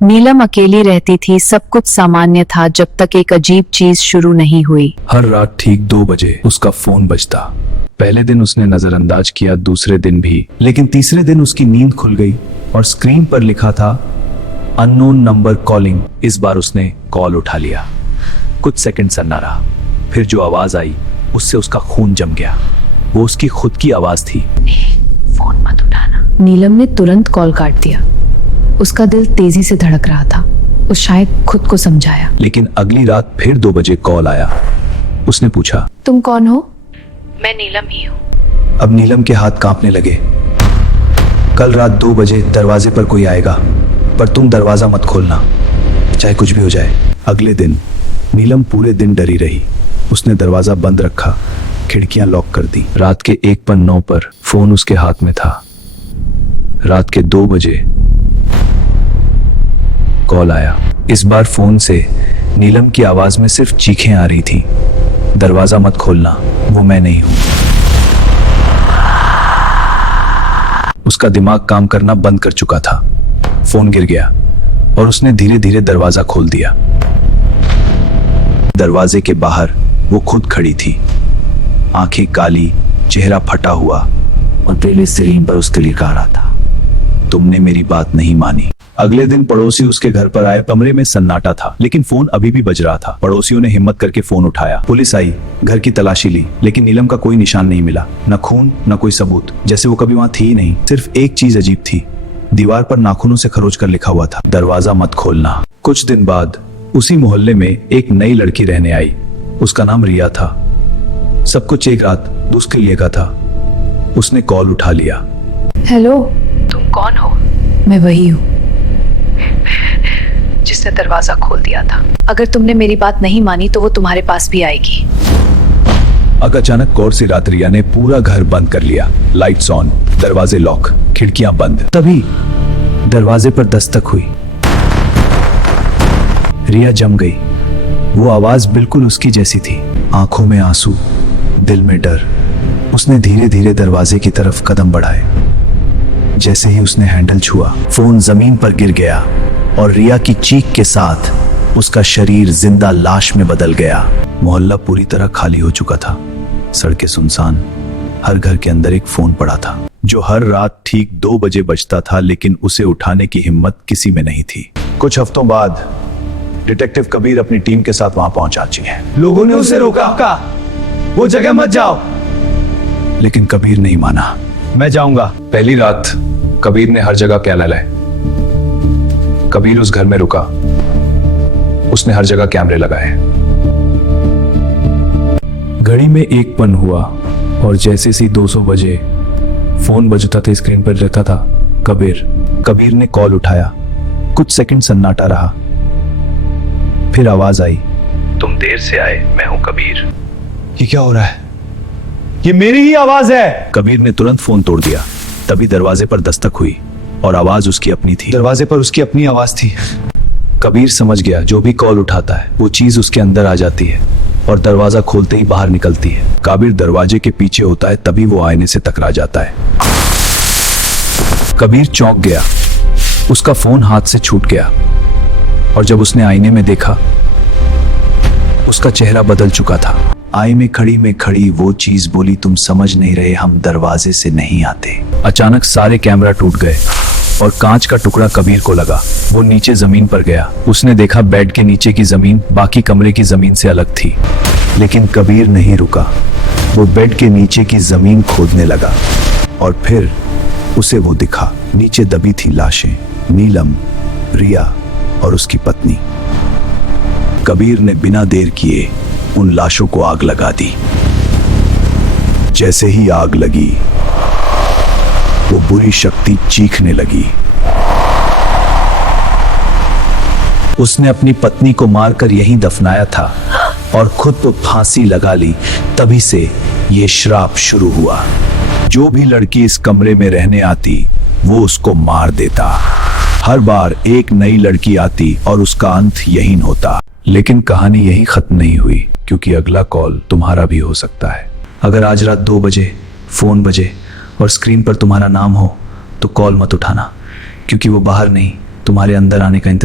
नीलम अकेली रहती थी। सब कुछ सामान्य था जब तक एक अजीब चीज शुरू नहीं हुई। हर रात ठीक 2 बजे उसका फोन बजता। पहले दिन उसने नजरअंदाज किया, दूसरे दिन भी, लेकिन तीसरे दिन उसकी नींद खुल गई और स्क्रीन पर लिखा था अननोन नंबर कॉलिंग। इस बार उसने कॉल उठा लिया। कुछ सेकंड सन्ना रहा, फिर जो आवाज आई उससे उसका खून जम गया। वो उसकी खुद की आवाज थी। फोन मत उठाना। नीलम ने तुरंत कॉल काट दिया। उसका दिल तेजी से धड़क रहा था। वो शायद खुद को समझाया। लेकिन अगली रात फिर 2 बजे कॉल आया। उसने पूछा, तुम कौन हो? मैं नीलम ही हूँ। अब नीलम के हाथ कांपने लगे। कल रात 2 बजे दरवाजे पर कोई आएगा, पर तुम दरवाजा मत खोलना, चाहे कुछ भी हो जाए। अगले दिन नीलम पूरे दिन डरी रही। उसने दरवाजा बंद रखा, खिड़कियां लॉक कर दी। रात के 1:09 पर फोन उसके हाथ में था। रात के 2 बजे कॉल आया। इस बार फोन से नीलम की आवाज में सिर्फ चीखें आ रही थी। दरवाजा मत खोलना, वो मैं नहीं हूं। उसका दिमाग काम करना बंद कर चुका था। फोन गिर गया और उसने धीरे धीरे दरवाजा खोल दिया। दरवाजे के बाहर वो खुद खड़ी थी, आंखें काली, चेहरा फटा हुआ, और पहले स्क्रीन पर उसके लिखा आ रहा था, तुमने मेरी बात नहीं मानी। अगले दिन पड़ोसी उसके घर पर आए। कमरे में सन्नाटा था, लेकिन फोन अभी भी बज रहा था। पड़ोसियों ने हिम्मत करके फोन उठाया। पुलिस आई, घर की तलाशी ली, लेकिन नीलम का कोई निशान नहीं मिला। न खून, न कोई सबूत, जैसे वो कभी वहां थी ही नहीं। सिर्फ एक चीज अजीब थी, दीवार पर नाखूनों से खरोच कर लिखा हुआ था, दरवाजा मत खोलना। कुछ दिन बाद उसी मोहल्ले में एक नई लड़की रहने आई। उसका नाम रिया था। सब कुछ एक रात उसके लिए का था। उसने कॉल उठा लिया। हेलो, तुम कौन हो? मैं वही हूँ जिसने दरवाजा खोल दिया था। अगर तुमने मेरी बात नहीं मानी तो वो तुम्हारे पास भी आएगी। अचानक गौर सी रात रिया ने पूरा घर बंद कर लिया। लाइट्स ऑन, दरवाजे लॉक, खिड़कियां बंद। तभी दरवाजे पर दस्तक हुई। रिया जम गई। वो आवाज बिल्कुल उसकी जैसी थी, आंखों में आंसू, दिल में डर। उसने धीरे धीरे दरवाजे की तरफ कदम बढ़ाए। जैसे ही उसने हैंडल छुआ, फोन जमीन पर गिर गया और रिया की चीख के साथ उसका शरीर जिंदा लाश में बदल गया। मोहल्ला पूरी तरह खाली हो चुका था। सड़कें सुनसान, हर घर के अंदर एक फोन पड़ा था, जो हर रात ठीक 2 बजे बजता था, लेकिन उसे उठाने की हिम्मत किसी में नहीं थी। कुछ हफ्तों बाद डिटेक्टिव कबीर अपनी टीम के साथ वहां पहुंचा है। लोगों ने उसे रोका, वो जगह मत जाओ, लेकिन कबीर नहीं माना। मैं जाऊंगा। पहली रात कबीर ने हर जगह प्याला लाए। कबीर उस घर में रुका। उसने हर जगह कैमरे लगाए। घड़ी में 1 हुआ और जैसे सी 200 बजे फोन बजता था, स्क्रीन पर रहता था कबीर ने कॉल उठाया। कुछ सेकंड सन्नाटा रहा, फिर आवाज आई, तुम देर से आए, मैं हूं कबीर। ये क्या हो रहा है? ये मेरी ही आवाज है। कबीर ने तुरंत फोन तोड़ दिया। तभी दरवाजे पर दस्तक हुई और आवाज उसकी अपनी थी। दरवाजे पर उसकी अपनी आवाज थी। कबीर समझ गया, जो भी कॉल उठाता है वो चीज उसके अंदर आ जाती है और दरवाजा खोलते ही बाहर निकलती है। कबीर दरवाजे के पीछे होता है, तभी वो आईने से टकरा जाता है। कबीर चौंक गया। उसका फोन हाथ से छूट गया और जब उसने आईने में देखा, उसका चेहरा बदल चुका था। आई में खड़ी वो चीज बोली, तुम समझ नहीं रहे, हम दरवाजे से नहीं आते। अचानक सारे कैमरा टूट गए और कांच का टुकड़ा कबीर को लगा। वो नीचे जमीन पर गया। उसने देखा बेड के नीचे की जमीन बाकी कमरे की जमीन से अलग थी, लेकिन कबीर नहीं रुका। वो बेड के नीचे की जमीन खोदने लगा और फिर उसे वो दिखा। नीचे दबी थी लाशें, नीलम, रिया और उसकी पत्नी। कबीर ने बिना देर किए उन लाशों को आग लगा दी। जैसे ही आग लगी, वो बुरी शक्ति चीखने लगी। उसने अपनी पत्नी को मारकर यहीं दफनाया था और खुद को फांसी लगा ली। तभी से ये श्राप शुरू हुआ। जो भी लड़की इस कमरे में रहने आती, वो उसको मार देता। हर बार एक नई लड़की आती और उसका अंत यहीं होता। लेकिन कहानी यहीं खत्म नहीं हुई, क्योंकि अगला कॉल तुम्हारा भी हो सकता है। अगर आज रात 2 बजे फोन बजे और स्क्रीन पर तुम्हारा नाम हो, तो कॉल मत उठाना, क्योंकि वो बाहर नहीं, तुम्हारे अंदर आने का इंतजार